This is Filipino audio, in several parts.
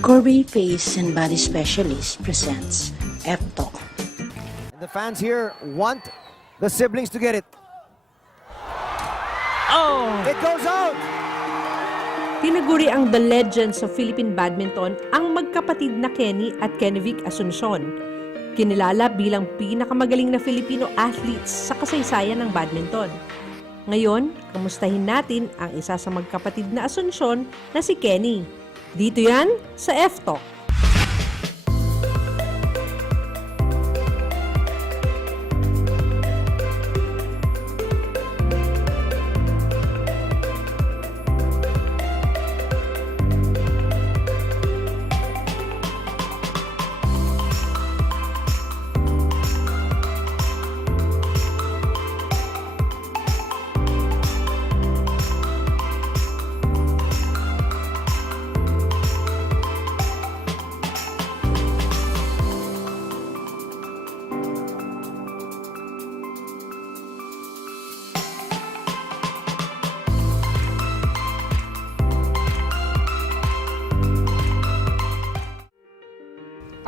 Corby Face and Body Specialist presents Ftalk. The fans here want the siblings to get it. Oh! It goes out! Tinaguri ang The Legends of Philippine Badminton ang magkapatid na Kennie at Kennie Asuncion. Kinilala bilang pinakamagaling na Filipino athletes sa kasaysayan ng badminton. Ngayon, kamustahin natin ang isa sa magkapatid na Asuncion na si Kennie. Dito yan sa Ftalk.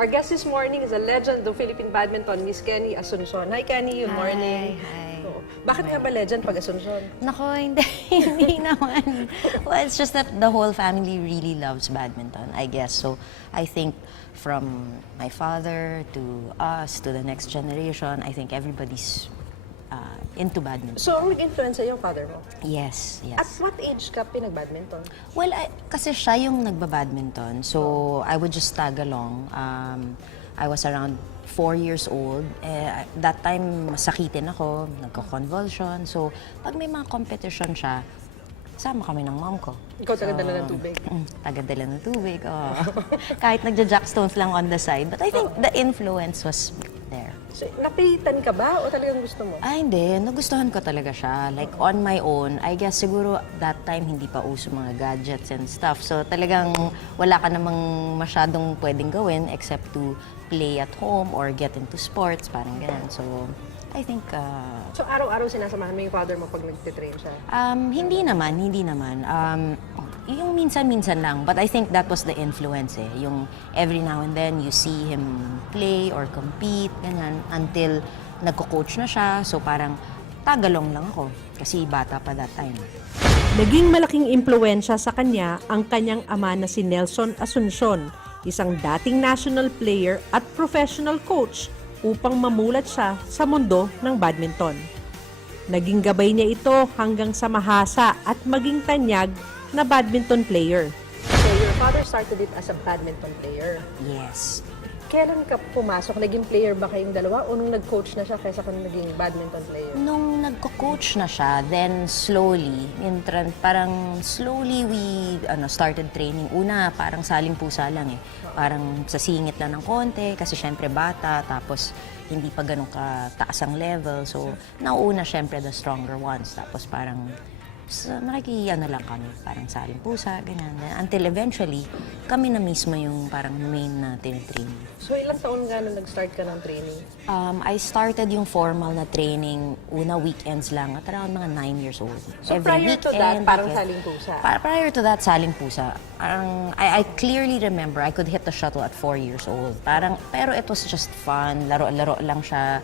Our guest this morning is a legend of Philippine badminton, Miss Kennie Asuncion. Hi, Kennie. Good morning. Hi. So, bakit nga ba legend pag Asuncion? Nako, hindi naman. Well, it's just that the whole family really loves badminton, I guess. So, I think from my father to us, to the next generation, I think everybody's into badminton. So, ang nag-influence yung father mo? Yes, At yes. what age ka pinag-badminton? Well, kasi siya yung nagbabadminton, so I would just tag along. I was around 4 years old. That time, masakitin ako, nagko-convulsion. So, pag may mga competition siya, sama kami ng mom ko. Ikaw taga-dala ng tubig? Taga-dala ng tubig, oo. Kahit nagja-jackstones lang on the side. But I think the influence was there. So, napilitan ka ba o talagang gusto mo? Ay, hindi. Nagustuhan ko talaga siya. Like, on my own, I guess siguro that time hindi pa uso mga gadgets and stuff. So, talagang wala ka namang masyadong pwedeng gawin except to play at home or get into sports, parang ganyan. So, I think... So, araw-araw sinasamahan mo yung father mo pag nagtitrain siya? Hindi naman. Yung minsan-minsan lang. But I think that was the influence eh. Yung every now and then, you see him play or compete, ganyan, until nagko-coach na siya. So parang tagalong lang ako kasi bata pa that time. Naging malaking impluwensya sa kanya ang kanyang ama na si Nelson Asuncion, isang dating national player at professional coach upang mamulat siya sa mundo ng badminton. Naging gabay niya ito hanggang sa mahasa at maging tanyag na badminton player. So your father started it as a badminton player. Yes. Kailan ka pumasok? Naging player ba kayong dalawa o nung nag-coach na siya kaysa kung naging badminton player? Nung nagko-coach na siya, then slowly, parang slowly we started training. Una, parang saling pusa lang eh. Parang sa singit lang ng konti kasi syempre bata, tapos hindi pa ganun kataas ang level. So, nauuna syempre the stronger ones. Tapos parang lang kami, parang saling pusa, ganyan. Until eventually, kami na mismo yung parang main na tinitrain. So ilang taon nga nung nag-start ka ng training? I started yung formal na training, una weekends lang, at around mga 9 years old. So prior to that, parang saling pusa? Prior to that, saling pusa. Parang, I clearly remember, I could hit the shuttle at 4 years old. Parang, pero it was just fun, laro-laro lang siya.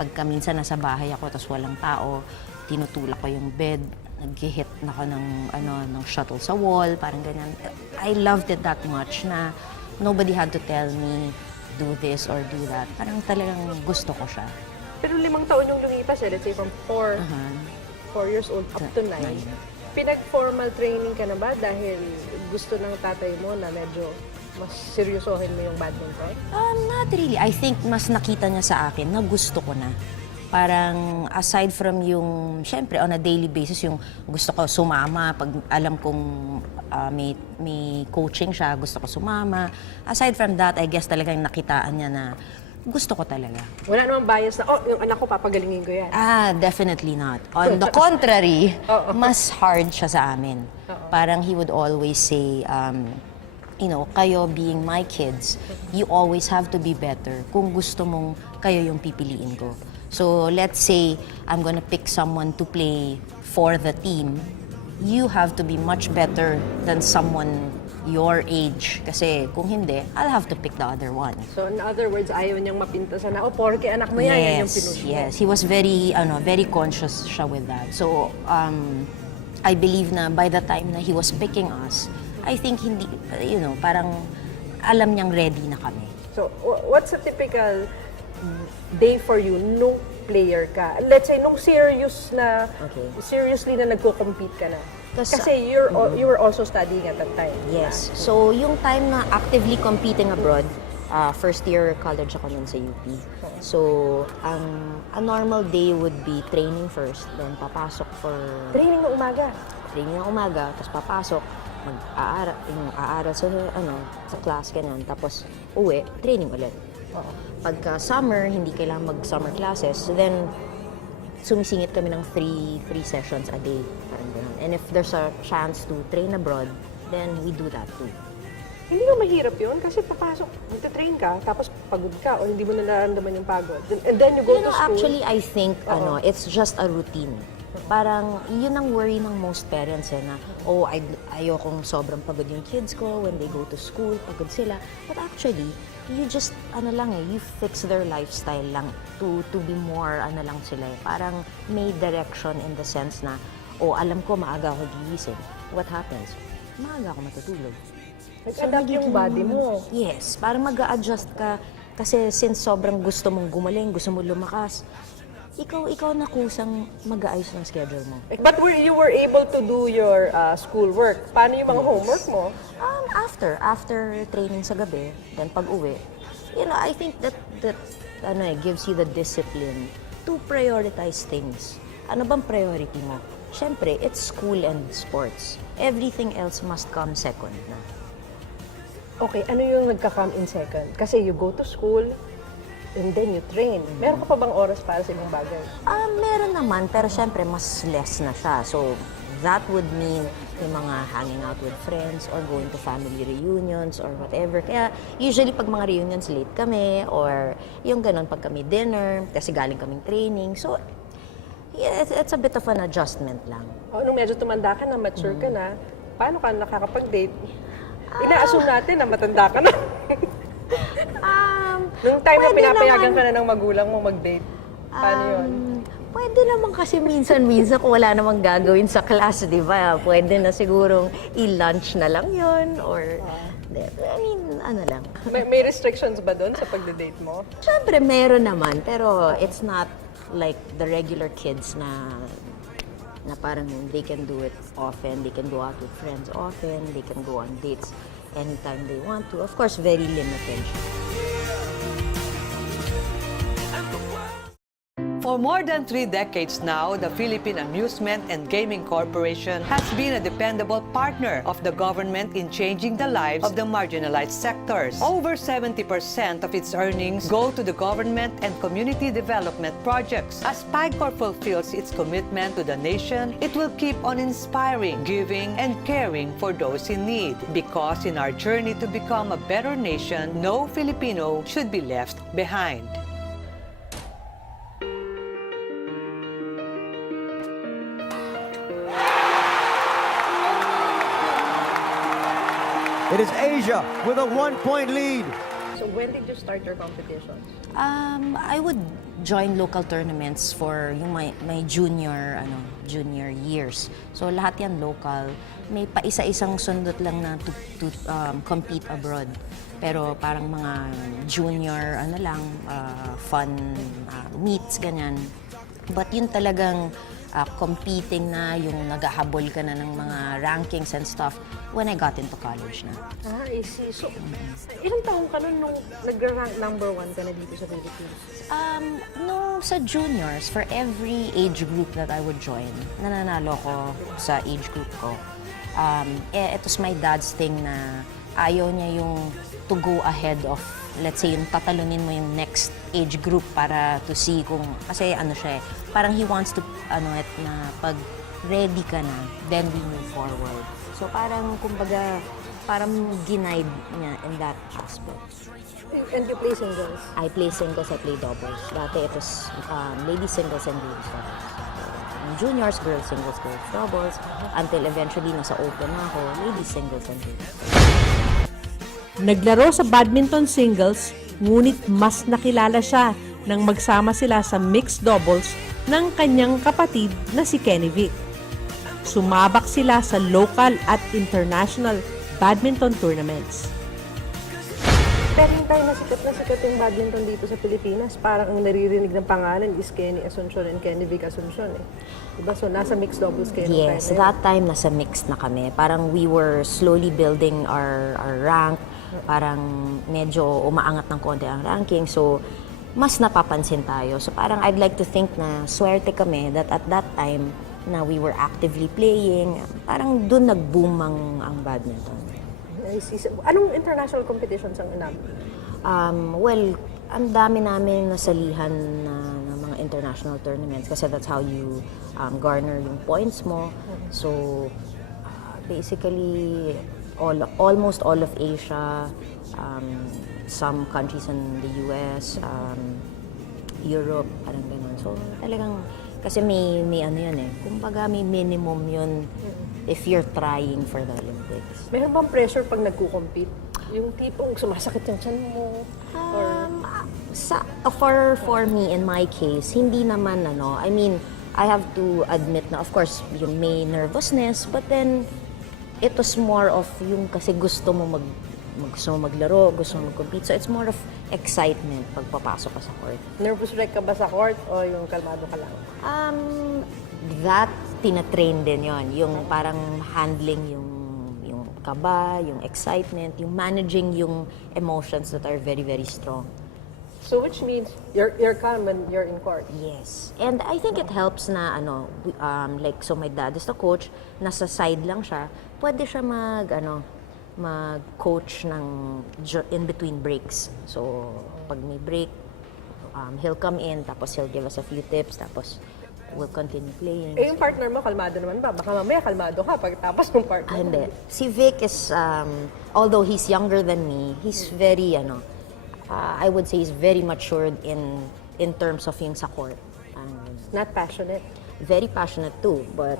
Pagka minsan nasa bahay ako, tapos walang tao, tinutulak ko yung bed, nag-hit na ako ng shuttle sa wall, parang ganyan. I loved it that much na nobody had to tell me, do this or do that. Parang talagang gusto ko siya. Pero 5 taon yung lumipas eh, let's say from 4 years old up to 9. Pinag-formal training ka na ba dahil gusto ng tatay mo na medyo mas seryosohin mo yung badminton? Not really. I think mas nakita niya sa akin na gusto ko na. Parang aside from yung, syempre on a daily basis, yung gusto ko sumama, pag alam kong may coaching siya, gusto ko sumama. Aside from that, I guess talagang nakitaan niya na gusto ko talaga. Wala namang bias na, yung anak ko, papagalingin ko yan. Definitely not. On the contrary, mas hard siya sa amin. Parang he would always say, kayo being my kids, you always have to be better kung gusto mong kayo yung pipiliin ko. So let's say I'm gonna pick someone to play for the team, you have to be much better than someone your age. Kasi kung hindi, I'll have to pick the other one. So in other words, ayaw niyang mapintasan na, porke anak mo yan, yan yung pinush mo. Yes. He was very conscious siya with that. So, I believe na by the time na he was picking us, I think hindi, parang alam niyang ready na kami. So what's a typical day for you nung player ka? Let's say, nung seriously na nagko-compete ka na. Kasi you were also studying at that time. Yes. So, yung time na actively competing abroad, first year college ako nun sa UP. So, a normal day would be training first, then papasok for... Training ng umaga? Training ng umaga, tapos papasok, aaral sa class, ganyan. Tapos uwi, training ulit. Pagka summer, hindi kailangan mag-summer classes. So then, sumisingit kami ng three sessions a day. Parang ganun. And if there's a chance to train abroad, then we do that too. Hindi ba mahirap yun? Kasi papasok, magte-train ka, tapos pagod ka, o hindi mo nararamdaman yung pagod. And then you go to school. Actually, I think it's just a routine. Parang yun ang worry ng most parents na, ayokong sobrang pagod yung kids ko when they go to school, pagod sila. But actually, you just, you fix their lifestyle lang to be more, sila parang may direction in the sense na, alam ko maaga ako gigising. What happens? Maaga ako matutulog. Nag-adapt yung body mo. Yes, parang mag-a-adjust ka. Kasi since sobrang gusto mong gumaling, gusto mo lumakas, ikaw na kusang mag-aayos ng schedule mo. But you were able to do your school work. Paano yung mga homework mo? After training sa gabi, then pag-uwi, I think that gives you the discipline to prioritize things. Ano bang priority mo? Siyempre, it's school and sports. Everything else must come second na. Okay, ano yung nagka-come in second? Kasi you go to school, and then you train. Meron ka pa bang oras para sa ibang bagay? Meron naman, pero syempre mas less na siya. So, that would mean yung mga hanging out with friends or going to family reunions or whatever. Kaya usually pag mga reunions late kami or yung ganun pag kami dinner, kasi galing kaming training. So, yeah, it's a bit of an adjustment lang. Nung medyo tumanda ka na, mature ka na, paano ka nakakapag-date? Ina-assume natin na matanda ka na. Nung time na pinapayagan ka na ng magulang mo mag-date, paano yun? Pwede naman kasi minsan-minsan kung wala namang gagawin sa class, di ba? Pwede na sigurong i-lunch na lang yun or... lang. May restrictions ba doon sa pag-date mo? Siyempre, meron naman. Pero it's not like the regular kids na parang they can do it often, they can go out with friends often, they can go on dates anytime they want to. Of course, very limited. For more than 3 decades now, the Philippine Amusement and Gaming Corporation has been a dependable partner of the government in changing the lives of the marginalized sectors. Over 70% of its earnings go to the government and community development projects. As PAGCOR fulfills its commitment to the nation, it will keep on inspiring, giving, and caring for those in need. Because in our journey to become a better nation, no Filipino should be left behind. It is Asia with a 1-point lead. So when did you start your competition? I would join local tournaments for yung my junior years. So lahat yan local. May paisa-isang sundot lang na to compete abroad. Pero parang mga junior fun meets ganyan. But yun talagang competing na, yung naghahabol ka na ng mga rankings and stuff when I got into college na. I see. So, ilang taong ka nun nung nag-rank number 1 ka na dito sa Philippines? No, sa juniors, for every age group that I would join, nananalo ko sa age group ko. It was my dad's thing na ayaw niya yung to go ahead of, let's say, yung tatalunin mo yung next age group para to see kung, kasi parang he wants to, na pag ready ka na, then we move forward. So parang, kumbaga, parang ginaid niya in that aspect. And you play singles? I play singles, I play doubles. Dati it was ladies singles and ladies doubles. juniors, girls singles, girls doubles, until eventually nasa open na ako, ladies singles and ladies. Naglaro sa badminton singles, ngunit mas nakilala siya nang magsama sila sa mixed doubles ng kanyang kapatid na si Kennie Vic. Sumabak sila sa local at international badminton tournaments. Pero yung time na sikat yung badminton dito sa Pilipinas, parang ang naririnig ng pangalan is Kennie Asuncion and Kennie Vic Asuncion eh. Diba? So nasa mixed doubles kayo. Yes, that time nasa mixed na kami. Parang we were slowly building our rank. Parang medyo umaangat ng konti ang ranking. So mas napapansin tayo. So parang I'd like to think na swerte kami that at that time na we were actively playing, parang dun nag-boom ang badminton. I see. Anong international competitions ang inam? Well, ang dami namin nasalihan na mga international tournaments kasi that's how you garner yung points mo. So, basically, almost all of Asia, some countries in the US, Europe, parang ganun. So, talagang, kasi may ano yan eh, kumbaga may minimum yun if you're trying for the Olympics. Meron bang pressure pag nagko-compete? Yung tipong sumasakit yung tiyan mo? For me, in my case, hindi naman ano, I mean, I have to admit na of course, yung may nervousness, but then, it was more of yung kasi gusto mo maglaro, gusto mo mag-compete. So it's more of excitement pagpapasok ka sa court. Nervous wreck ka ba sa court o yung kalmado ka lang? That, tina-train din yon. Yung parang handling yung kaba, yung excitement, yung managing yung emotions that are very, very strong. So which means you're calm when you're in court? Yes. And I think it helps na like so my dad is the coach, nasa side lang siya, pwede siya mag-coach ng in between breaks. So pag may break, he'll come in, tapos he'll give us a few tips, tapos we'll continue playing. Eh, yung partner mo, kalmado naman ba? Baka mamaya kalmado ka pagkatapos ng partner mo. Hindi. Si Vic is, although he's younger than me, he's very, I would say he's very matured in terms of yung sa court. Not passionate. Very passionate too, but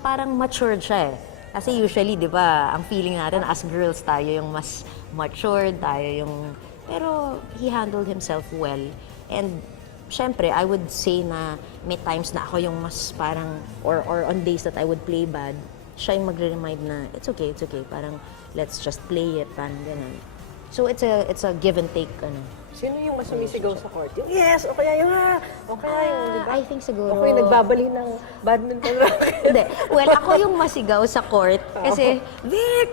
parang matured siya eh. Kasi usually, di ba, ang feeling natin as girls tayo yung mas matured, pero he handled himself well. And syempre, I would say na may times na ako yung mas parang, or on days that I would play bad, siya yung magre-remind na, it's okay, parang let's just play it, parang ganun. So it's a give and take, Sino yung mas sumisigaw sa court? Yung yes, o kaya yung di ba? I think siguro... O kaya nagbabali ng badminton racket. Hindi. Well, ako yung masigaw sa court kasi, Vic,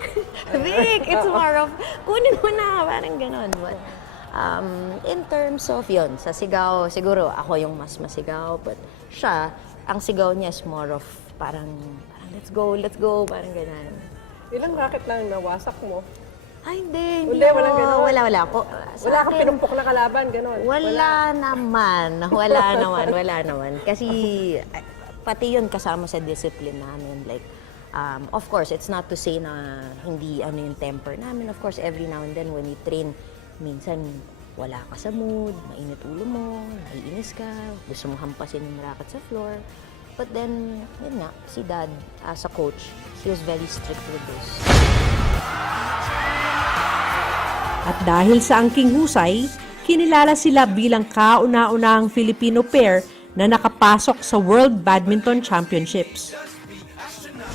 it's more of, kunin mo na, parang ganun. But, in terms of yun, sa sigaw, siguro ako yung mas masigaw, but siya, ang sigaw niya is more of parang let's go, parang ganun. Ilang racket lang nawasak mo? Ay, hindi Walang ganun? Wala ako. Wala kang pinumpok na kalaban, gano'n? Wala naman. Kasi, pati yun kasama sa discipline namin. Like, of course, it's not to say na hindi yung temper namin. Of course, every now and then when we train, minsan wala ka sa mood, mainit ulo mo, naiinis ka, gusto mo hampasin yung racket sa floor. But then, yun nga, si Dad, as a coach, he was very strict with this. At dahil sa angking husay, kinilala sila bilang kauna-unahang Filipino pair na nakapasok sa World Badminton Championships.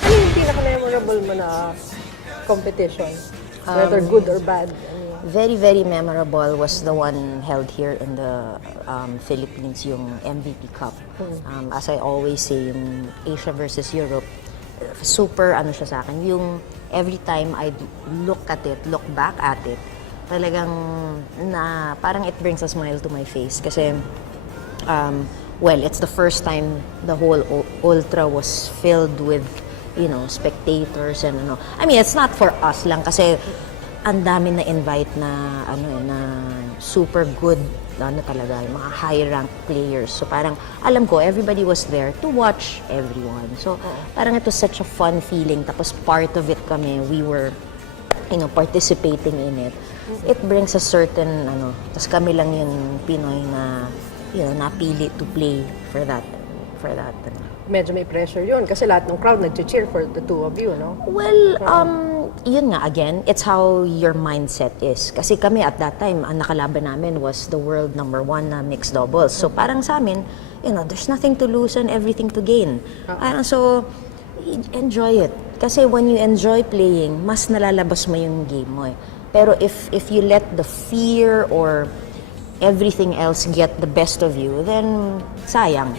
Ano yung pinaka-memorable mo na competition? Whether good or bad? Very, very memorable was the one held here in the Philippines, yung MVP Cup. As I always say, yung Asia versus Europe, super siya sa akin. Yung every time I look back at it, talagang parang it brings a smile to my face. Kasi, well, it's the first time the whole ultra was filled with, spectators and I mean, it's not for us lang kasi ang dami na invite na super good talaga, mga high-ranked players. So parang alam ko everybody was there to watch everyone. So parang it was such a fun feeling. Tapos part of it kami, we were participating in it. It brings a certain tapos kami lang yung Pinoy na napili to play for that. Medyo may pressure yun kasi lahat ng crowd nag-cheer for the two of you, no? Well, yun nga, again, it's how your mindset is. Kasi kami at that time, ang nakalaban namin was the world #1 na mixed doubles. So parang sa amin, there's nothing to lose and everything to gain. Parang so, enjoy it. Kasi when you enjoy playing, mas nalalabas mo yung game mo eh. Pero if you let the fear or everything else get the best of you, then sayang.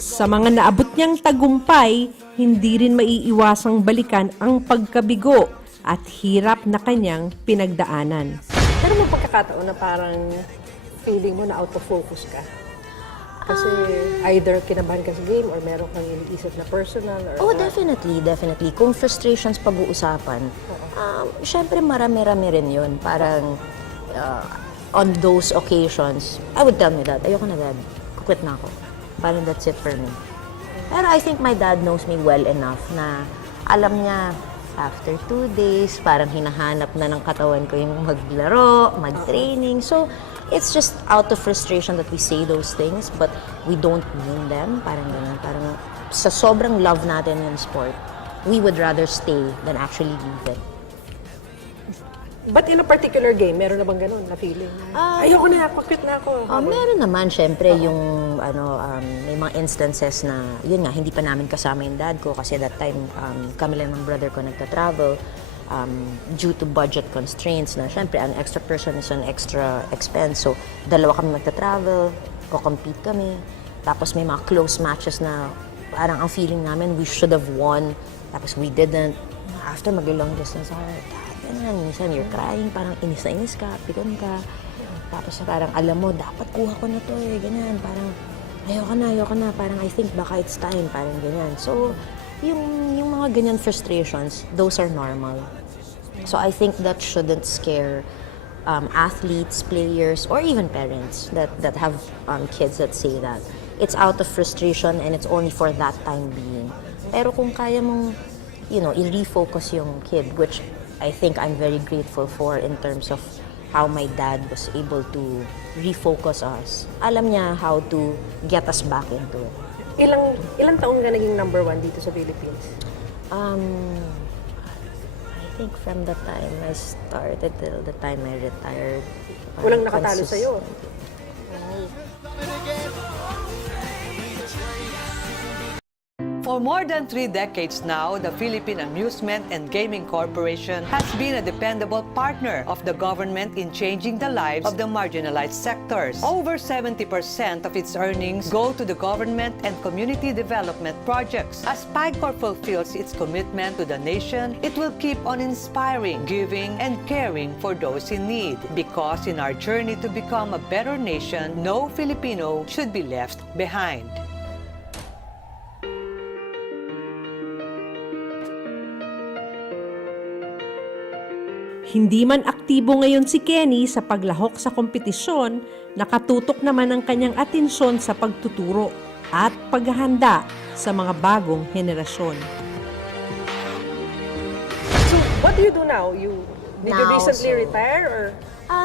Sa mga naabot niyang tagumpay, hindi rin maiiwasang balikan ang pagkabigo at hirap na kanyang pinagdaanan. Pero may pagkakataon na parang feeling mo na out of focus ka. Kasi either kinabahan ka sa game or meron kang iniisip na personal or... Oh, definitely. Kung frustrations pag-uusapan, syempre marami-rami rin yun. Parang on those occasions, I would tell my dad, ayoko na dad, quit na ako. Parang that's it for me. Pero I think my dad knows me well enough na alam niya, after 2 days, parang hinahanap na ng katawan ko yung maglaro, mag-training. So, it's just out of frustration that we say those things, but we don't mean them. Parang ganun. Parang sa sobrang love natin yung sport, we would rather stay than actually leave it. But in a particular game, meron na bang ganun na feeling? Ayoko na, quit na ako. Meron naman, syempre, yung may mga instances na, yun nga, hindi pa namin kasama yung dad ko kasi that time, kami lang ng brother ko nagta-travel due to budget constraints na, syempre, an extra person is an extra expense. So, dalawa kami magta-travel, compete kami, tapos may mga close matches na parang ang feeling namin, we should have won, tapos we didn't. After mag-long distance, minsan you're crying, parang inis na inis ka, pikon ka. Tapos parang alam mo, dapat kuha ko na to eh, ganyan. Parang ayoko na, parang I think baka it's time, parang ganyan. So, yung mga ganyan frustrations, those are normal. So I think that shouldn't scare athletes, players, or even parents that have kids that say that. It's out of frustration and it's only for that time being. Pero kung kaya mong, i-refocus yung kid, which I think I'm very grateful for in terms of how my dad was able to refocus us. Alam niya how to get us back into it. Ilang taon ka naging #1 dito sa Philippines? I think from the time I started till the time I retired. Walang nakatalo sa'yo. For more than 3 decades now, the Philippine Amusement and Gaming Corporation has been a dependable partner of the government in changing the lives of the marginalized sectors. Over 70% of its earnings go to the government and community development projects. As PAGCOR fulfills its commitment to the nation, it will keep on inspiring, giving, and caring for those in need. Because in our journey to become a better nation, no Filipino should be left behind. Hindi man aktibo ngayon si Kennie sa paglahok sa kompetisyon, nakatutok naman ang kanyang atensyon sa pagtuturo at paghahanda sa mga bagong henerasyon. So, what do you do now? Did you recently retire or?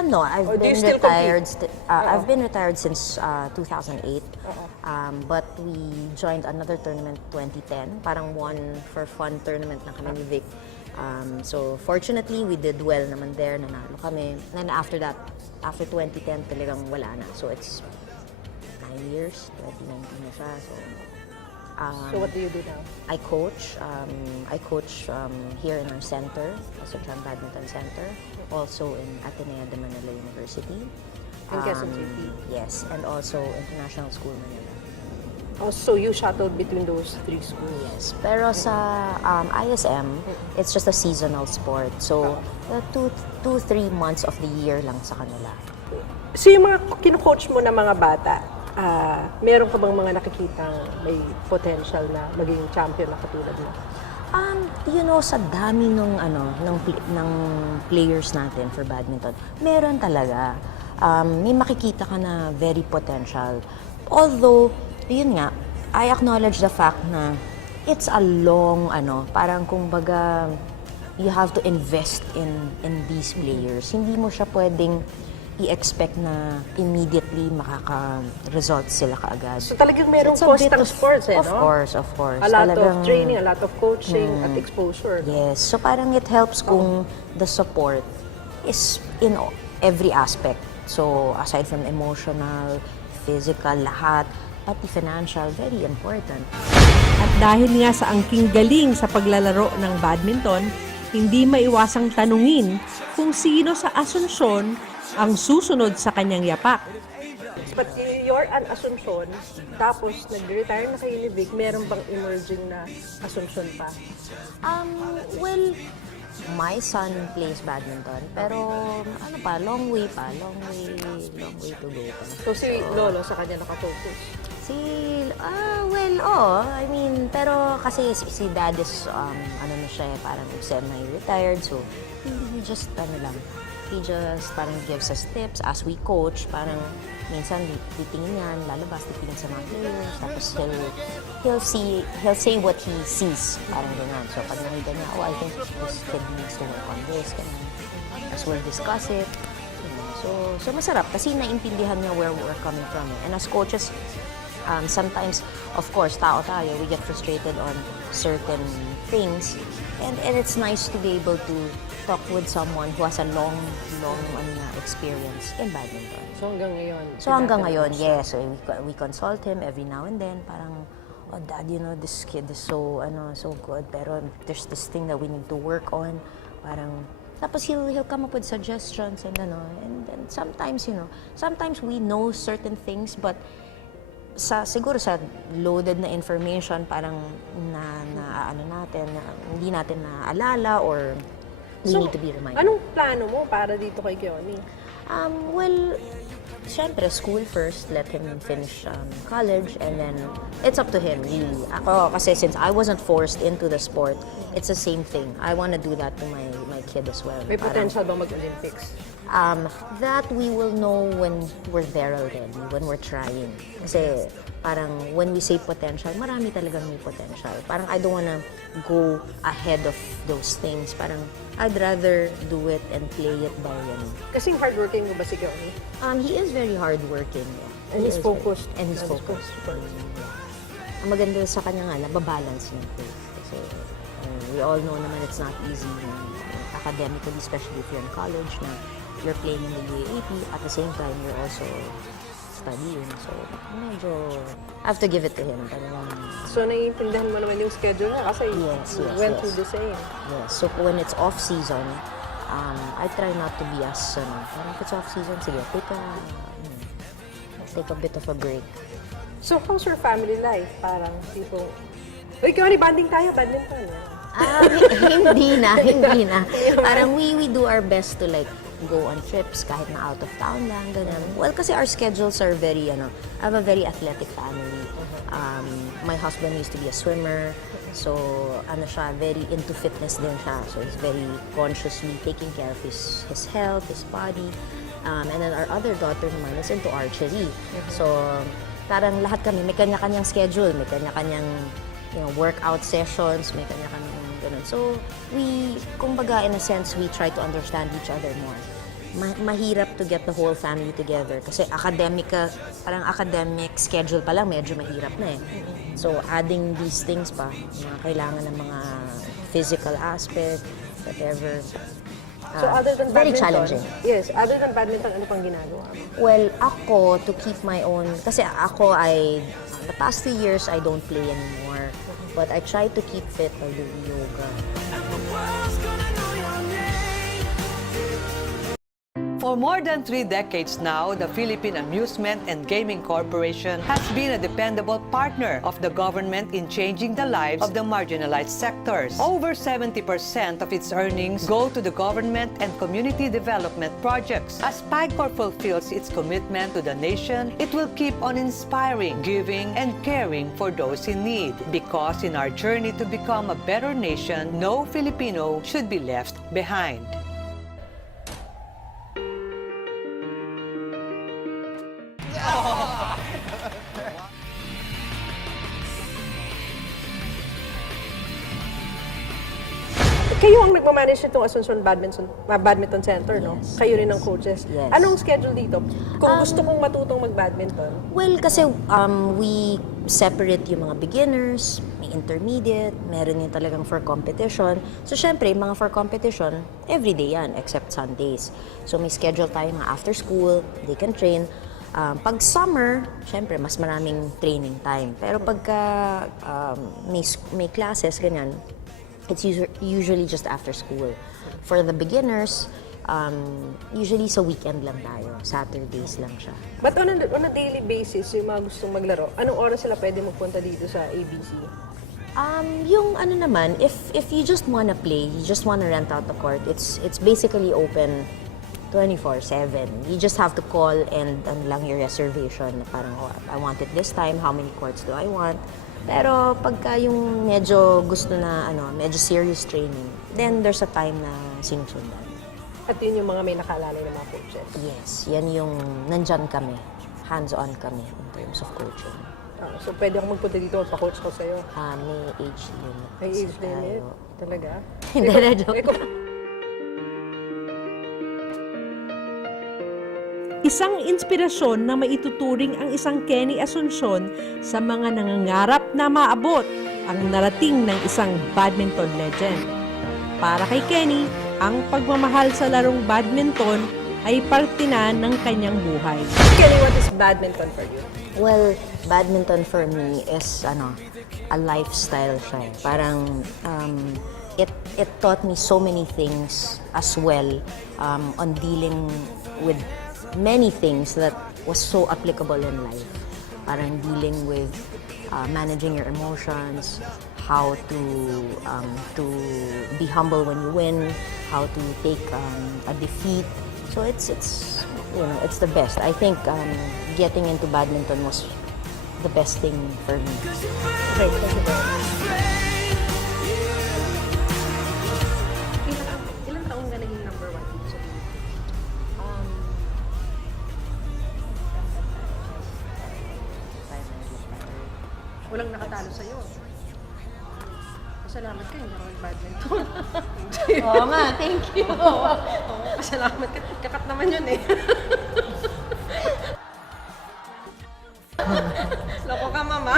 No, I've Or do been you still retired. compete? I've been retired since 2008. But we joined another tournament 2010. Parang one for fun tournament na kami ni Vic. So fortunately, we did well naman there. Nanalo kami. And after that, after 2010, talagang wala na. So it's 9 years. 2019 na siya. So what do you do now? I coach. I coach here in our center, Asuncion Badminton Center. Also in Ateneo de Manila University. In Quezon City? Yes, and also International School Manila. Oh, so you shuttled between those 3 schools? Yes, pero sa ISM, it's just a seasonal sport. So, 2-3 months of the year lang sa kanila. So yung mga kinu-coach mo na mga bata, meron ka bang mga nakikitang may potential na maging champion na katulad mo? Sa dami ng players natin for badminton, meron talaga. May makikita ka na very potential. Although, yun nga, I acknowledge the fact na it's a long, parang kumbaga, you have to invest in these players. Hindi mo siya pwedeng i-expect na immediately makaka-result sila kaagad. So talagang merong It's a bit constant of- sports, Of course, of course. A lot Talagang- of training, a lot of coaching, at exposure. No? Yes. So parang it helps kung the support is in every aspect. So aside from emotional, physical, lahat, pati financial, very important. At dahil nga sa angking galing sa paglalaro ng badminton, hindi maiwasang tanungin kung sino sa Asuncion ang susunod sa kanyang yapak. But you're an Asuncion, tapos nag-retire na kay Vic, meron bang emerging na Asuncion pa? Well, my son plays badminton, pero ano pa, long way to go pa. So si Lolo sa kanya nakafocus. I mean, pero kasi si dad is, ano na siya, parang semi-retired, so he just parang gives us tips as we coach, parang minsan titingin yan, lalabas, titingin sa mga players, tapos he'll say what he sees, parang gano'n. So pag nakita niya, I think this kid needs to work on this, gano'n. Tapos we'll discuss it. So masarap kasi naiintindihan niya where we're coming from. And as coaches, sometimes, of course, tao tayo, we get frustrated on certain things. And it's nice to be able to talk with someone who has a long experience in badminton. So hanggang ngayon? So hanggang ngayon, yes. So we consult him every now and then. Parang, oh dad, this kid is so good. Pero there's this thing that we need to work on. Parang, tapos he'll come up with suggestions and and sometimes, sometimes we know certain things, but siguro sa loaded na information, parang hindi natin naalala or we need to be reminded. Anong plano mo para dito kay Kennie? Well, syempre, school first, let him finish college, and then it's up to him, really. Ako, kasi since I wasn't forced into the sport, it's the same thing. I want to do that to my kid as well. May potential ba mag-Olympics? That we will know when we're there already, when we're trying. Kasi parang when we say potential, marami talagang may potential. Parang I don't wanna go ahead of those things. Parang I'd rather do it and play it by Kasing hardworking mo ba si Kennie? He is very hardworking. Yeah. And he's focused. And he's focused. Ang maganda sa kanya nga, nababalance niya ito. Kasi we all know naman it's not easy academically, especially if you're in college, na you're playing in the UAAP, at the same time, you're also studying. So, medyo, I have to give it to him. So, naiintindihan mo naman yung schedule niya kasi Yes. went through the same. Yes. So, when it's off-season, I try not to be as, if it's off-season, sige, take a bit of a break. So, how's your family life? Parang people, uy, Kennie, banding tayo, badminton. Hindi na. Parang we do our best to go on trips kahit na out of town lang, ganyan. Well, kasi our schedules are very, I have a very athletic family. My husband used to be a swimmer, so siya, very into fitness din siya. So he's very consciously taking care of his health, his body. And then our other daughter naman is into archery. So parang lahat kami, may kanya-kanyang schedule, may kanya-kanyang workout sessions, may kanya-kanyang ganun. So, kumbaga, in a sense, we try to understand each other more. Mahirap to get the whole family together kasi parang academic schedule pa lang, medyo mahirap na eh. So, adding these things pa, kailangan ng mga physical aspect, whatever. So, other than very badminton, challenging. Yes, other than badminton, ano pang ginagawa mo? Well, ako, to keep my own, kasi ako, the past 2 years, I don't play anymore. But I try to keep fit by doing yoga. For more than 3 decades now, the Philippine Amusement and Gaming Corporation has been a dependable partner of the government in changing the lives of the marginalized sectors. Over 70% of its earnings go to the government and community development projects. As PAGCOR fulfills its commitment to the nation, it will keep on inspiring, giving, and caring for those in need. Because in our journey to become a better nation, no Filipino should be left behind. Kayo ang nagmamanage nitong Asuncion Badminton Center, no? Yes, Kayo rin ang coaches. Yes. Anong schedule dito? Kung gusto kong matutong mag-badminton, Well, kasi we separate yung mga beginners, may intermediate, meron yung talagang for competition. So, syempre, yung mga for competition, everyday yan, except Sundays. So, may schedule tayo mga after school, they can train. Pag summer, syempre, mas maraming training time. Pero pagka may classes, ganyan, it's usually just after school. For the beginners, usually sa weekend lang tayo. Saturdays lang siya. but on a daily basis, yung mga gustong maglaro, anong oras sila pwede magpunta dito sa ABC? Yung ano naman, if you just wanna play, you just wanna rent out the court, it's basically open 24/7. You just have to call and ano lang your reservation. Parang, oh, I want it this time, how many courts do I want? Pero pagka yung medyo gusto na, medyo serious training, then there's a time na sinusundan. At yun yung mga may nakaalala ng mga coaches. Yes, yan yung nandyan kami. Hands-on kami in terms of coaching. So pwede ako magpunta dito, pa-coach ko sa'yo. May age limit. May age limit? Talaga? Hindi na joke. Isang inspirasyon na maituturing ang isang Kennie Asuncion sa mga nangangarap na maabot ang narating ng isang badminton legend. Para kay Kennie, ang pagmamahal sa larong badminton ay parte na ng kanyang buhay. Kennie, what is badminton for you? Well, badminton for me is a lifestyle siya. Parang it taught me so many things as well on dealing with many things that was so applicable in life. Parang dealing with managing your emotions, how to be humble when you win, how to take a defeat. So it's the best. I think getting into badminton was the best thing for me. Okay, thank you very much. Ilang taong ka naging number 1 dito sa walang nakatalo sa'yo. Pasalamat ka, hindi ako nag-badminton. Oo nga, thank you. Pasalamat ka, kakat naman yun eh. Loko ka, mama.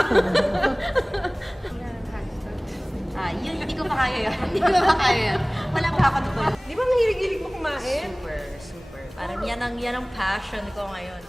Yun, hindi ko pa kaya yan. Hindi ko pa kaya yan. Wala pa ako doon. Di ba mahilig-hilig mo kumain? Super. Parang yan ang passion ko ngayon.